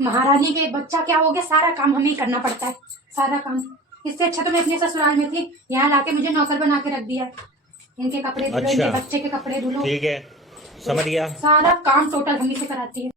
महारानी के बच्चा क्या हो गया, सारा काम हमें ही करना पड़ता है, सारा काम। इससे अच्छा तो मैं अपने ससुराल में थी, यहाँ लाके मुझे नौकर बना के रख दिया है। इनके कपड़े धुलो, अच्छा, इनके बच्चे के कपड़े धुलो, ठीक है, समझ गया। सारा काम टोटल हम ही से कराती है।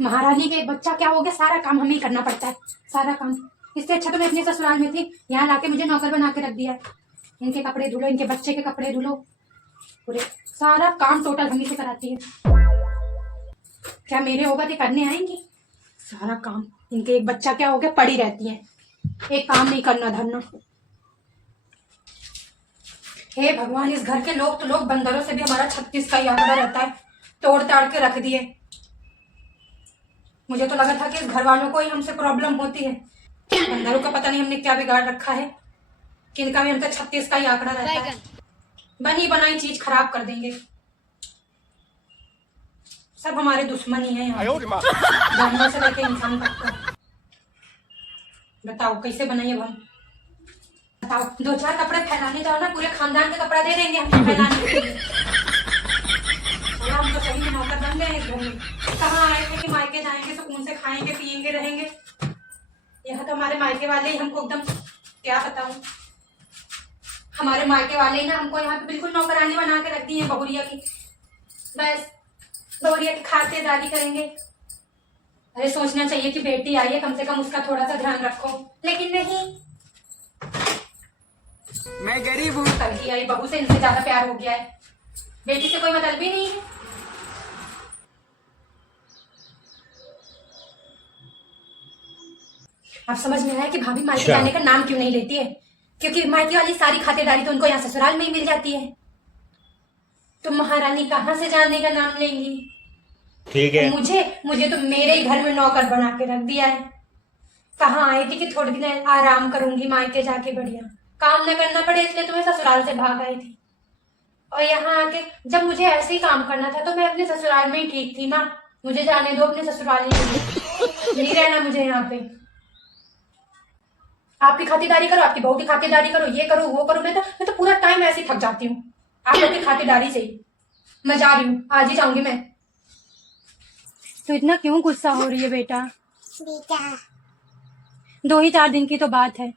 महारानी के बच्चा क्या हो गया, सारा काम हमें ही करना पड़ता है, सारा काम। इससे अच्छा तो मैं अपने ससुराल में थी, यहाँ लाके मुझे नौकर बना के रख दिया है। इनके कपड़े धुलो, इनके बच्चे के कपड़े धुलो, पूरे सारा काम टोटल हम ही से कराती है। क्या मेरे होगा तो करने आएंगी सारा काम। इनके एक बच्चा क्या हो गया, पड़ी रहती है, एक काम नहीं करना धरना। हे भगवान, इस घर के लोग तो लोग, बंदरों से भी हमारा 36 का ही आंकड़ा रहता है, तोड़ ताड़ के रख दिए। मुझे तो लगा था कि इस घर वालों को ही हमसे प्रॉब्लम होती है, बंदरों का पता नहीं हमने क्या बिगाड़ रखा है कि इनका भी हमसे 36 का ही आंकड़ा रहता है। बनी बनाई चीज खराब कर देंगे, सब हमारे दुश्मन ही है, जानवर से लेके इंसान तक। बताओ कैसे बनाइए हम, बताओ। 2-4 कपड़े फैलाने जाओ ना, पूरे खानदान का कपड़ा दे देंगे हमको फैलाने के लिए। हम तो सही में नौकर बन गए हैं घर में। कहाँ आए थे कि मायके जाएंगे, सुकून से खाएंगे पिएंगे रहेंगे। यहाँ तो हमारे मायके वाले ही हमको एकदम, क्या बताऊं, हमारे मायके वाले ही ना हमको यहाँ पे बिल्कुल नौकरानी बना के रख दी है बहुरिया की। बस बहुरिया की खातिरदारी करेंगे। अरे सोचना चाहिए कि बेटी आई है, कम से कम उसका थोड़ा सा ध्यान रखो, लेकिन नहीं। मैं गरीब हूँ। तभी आई बहू से इनसे ज्यादा प्यार हो गया है, बेटी से कोई मतलब भी नहीं है। अब समझ में आया कि भाभी मायके जाने का नाम क्यों नहीं लेती है, क्योंकि मायके वाली सारी खातिरदारी तो उनको यहाँ ससुराल में ही मिल जाती है। तो महारानी कहाँ से जाने का नाम लेंगी। ठीक है, मुझे तो मेरे ही घर में नौकर बना के रख दिया है। कहाँ आई थी कि थोड़े दिन आराम करूंगी मायके जाके, बढ़िया काम न करना पड़े, इसलिए तुम्हें ससुराल से भाग आई थी। और यहाँ आके जब मुझे ऐसे ही काम करना था तो मैं अपने ससुराल में ही ठीक थी ना। मुझे जाने दो अपने ससुराल ही में, नहीं रहना मुझे यहाँ पे। आपकी खातिरदारी करो, आपकी बहू की खातिरदारी करो, ये करो वो करो। मैं तो पूरा टाइम ऐसे थक जाती हूँ आप लोग की खातिरदारी से ही। मैं जा रही हूँ, आज ही जाऊंगी मैं। तो इतना क्यों गुस्सा हो रही है बेटा? 2 ही 4 दिन की तो बात है।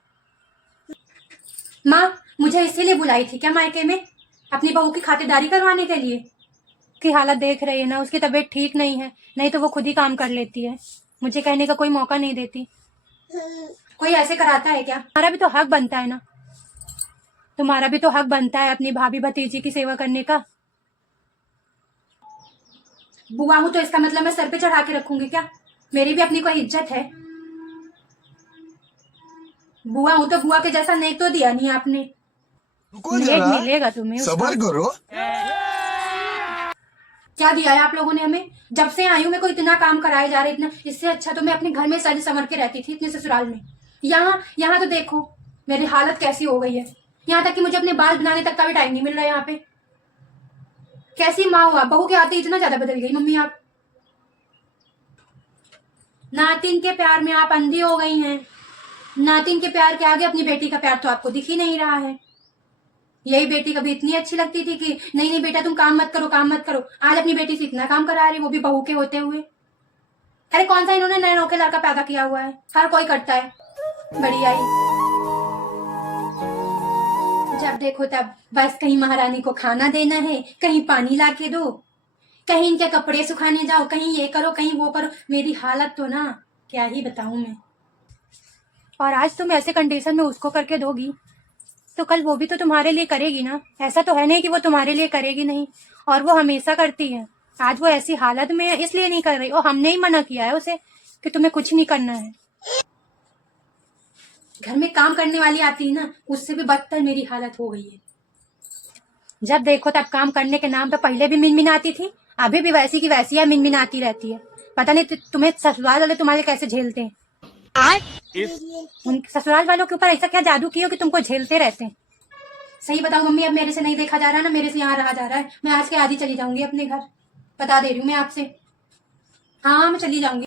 माँ मुझे इसीलिए बुलाई थी क्या मायके में, अपनी बहू की खातिरदारी करवाने के लिए? की हालत देख रही है ना, उसकी तबीयत ठीक नहीं है, नहीं तो वो खुद ही काम कर लेती है, मुझे कहने का कोई मौका नहीं देती। कोई ऐसे कराता है क्या? हमारा भी तो हक बनता है ना, तुम्हारा भी तो हक बनता है अपनी भाभी भतीजी की सेवा करने का। बुआ हूं तो इसका मतलब मैं सर पे चढ़ा के रखूंगी क्या? मेरी भी अपनी कोई इज्जत है। बुआ हूं तो बुआ के जैसा नेक तो दिया नहीं आपने, नेक मिलेगा तुम्हें, सब्र करो। क्या दिया है आप लोगों ने हमें? जब से आई हूँ मेरे को इतना काम कराए जा रहे, इतना। इससे अच्छा तो मैं अपने घर में सज संवर के रहती थी, इतने ससुराल में। यहाँ तो देखो मेरी हालत कैसी हो गई है, यहाँ तक कि मुझे अपने बाल बनाने तक का भी टाइम नहीं मिल रहा है यहाँ पे। कैसी माँ हुआ, बहू के आते इतना ज्यादा बदल गई मम्मी आप। नातिन के प्यार में आप अंधी हो गई हैं। नातिन के प्यार के आगे अपनी बेटी का प्यार तो आपको दिख ही नहीं रहा है। यही बेटी कभी इतनी अच्छी लगती थी कि नहीं नहीं बेटा तुम काम मत करो, काम मत करो। आज अपनी बेटी से इतना काम करा रही, वो भी बहू के होते हुए। अरे कौन सा इन्होंने नया नौके लड़का पैदा किया हुआ है, हर कोई करता है, बढ़िया ही। जब देखो तब बस कहीं महारानी को खाना देना है, कहीं पानी ला के दो, कहीं इनके कपड़े सुखाने जाओ, कहीं ये करो कहीं वो करो। मेरी हालत तो ना क्या ही बताऊं मैं। और आज तुम ऐसे कंडीशन में उसको करके दोगी तो कल वो भी तो तुम्हारे लिए करेगी ना। ऐसा तो है नहीं कि वो तुम्हारे लिए करेगी नहीं, और वो हमेशा करती है। आज वो ऐसी हालत में है इसलिए नहीं कर रही, और हमने ही मना किया है उसे कि तुम्हें कुछ नहीं करना है। घर में काम करने वाली आती है ना, उससे भी बदतर मेरी हालत हो गई है। जब देखो तब काम करने के नाम पे पहले भी मिनमिनाती थी, अभी भी वैसी की वैसी है, मिनमिनाती रहती है। पता नहीं तुम्हें ससुराल वाले तुम्हारे कैसे झेलते हैं। उन ससुराल वालों के ऊपर ऐसा क्या जादू किया कि तुमको झेलते रहते हैं। सही बताओ मम्मी, अब मेरे से नहीं देखा जा रहा ना, मेरे से यहाँ रहा जा रहा है। मैं आज के आज ही चली जाऊंगी अपने घर, बता दे रही हूँ मैं आपसे। हाँ मैं चली जाऊंगी।